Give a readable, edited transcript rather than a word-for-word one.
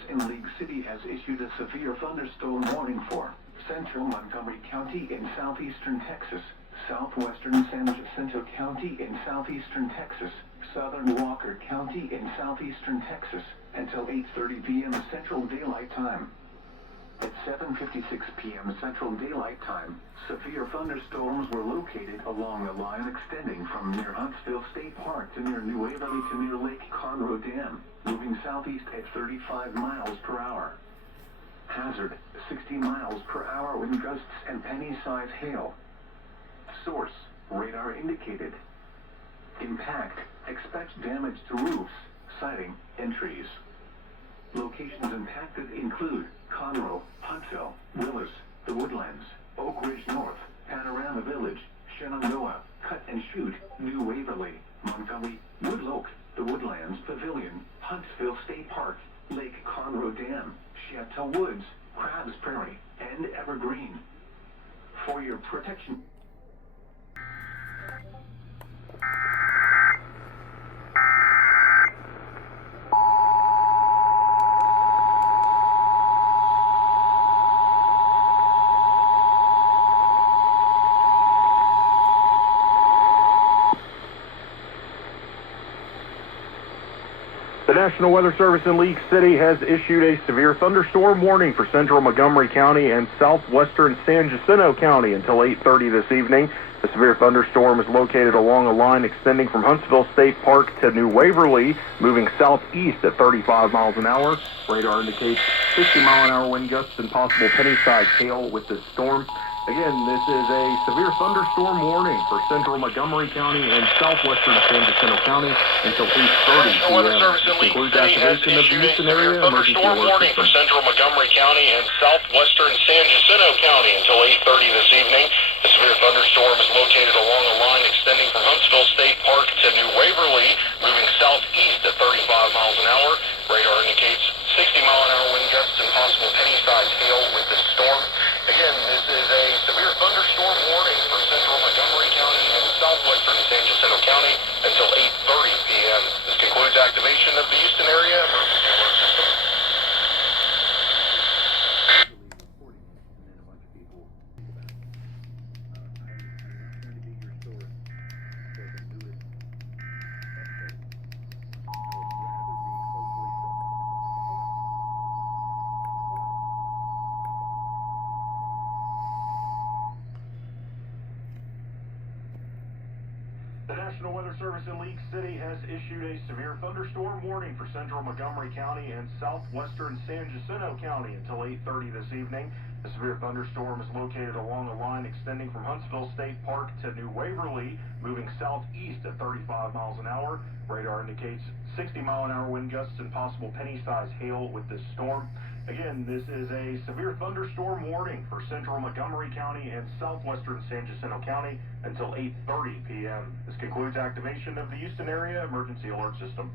Service in League City has issued a severe thunderstorm warning for central Montgomery County in southeastern Texas, southwestern San Jacinto County in southeastern Texas, southern Walker County in southeastern Texas, until 8:30 p.m. Central Daylight Time. At 7:56 p.m. Central Daylight Time, severe thunderstorms were located along a line extending from near Huntsville State Park to near New Waverly to near Lake Conroe Dam, moving southeast at 35 miles per hour. Hazard, 60 miles per hour wind gusts and penny-size hail. Source, radar indicated. Impact, expect damage to roofs, siding, and trees. Locations impacted include Conroe, Huntsville, Willis, The Woodlands, Oak Ridge North, Panorama Village, Shenandoah, Cut and Shoot, New Waverly, Montgomery, Woodloch, The Woodlands Pavilion, Huntsville State Park, Lake Conroe Dam, Chateau Woods, Crabs Prairie, and Evergreen. For your protection. The National Weather Service in League City has issued a severe thunderstorm warning for central Montgomery County and southwestern San Jacinto County until 8:30 this evening. The severe thunderstorm is located along a line extending from Huntsville State Park to New Waverly, moving southeast at 35 miles an hour. Radar indicates 60-mile-an-hour wind gusts and possible penny-sized hail with this storm. Again, this is a severe thunderstorm warning for central Montgomery County and southwestern San Jacinto County until 8:30 National Weather Service in League City has issued a severe thunderstorm warning for central Montgomery County and southwestern San Jacinto County until 8:30 this evening. The severe thunderstorm is located along a line extending from Huntsville State Park to New Waverly, moving southeast at 35 miles an hour. Radar indicates 60-mile-an-hour wind gusts and possible penny-sized hail with this storm. Again, this is a severe thunderstorm warning for central Montgomery County and southwestern San Jacinto County until 8:30 p.m. This concludes activation of the Houston area emergency alert system. The National Weather Service in League City has issued a severe thunderstorm warning for central Montgomery County and southwestern San Jacinto County until 8:30 this evening. The severe thunderstorm is located along a line extending from Huntsville State Park to New Waverly, moving southeast at 35 miles an hour. Radar indicates 60-mile-an-hour wind gusts and possible penny-sized hail with this storm. Again, this is a severe thunderstorm warning for central Montgomery County and southwestern San Jacinto County until 8:30 p.m. This concludes activation of the Houston area emergency alert system.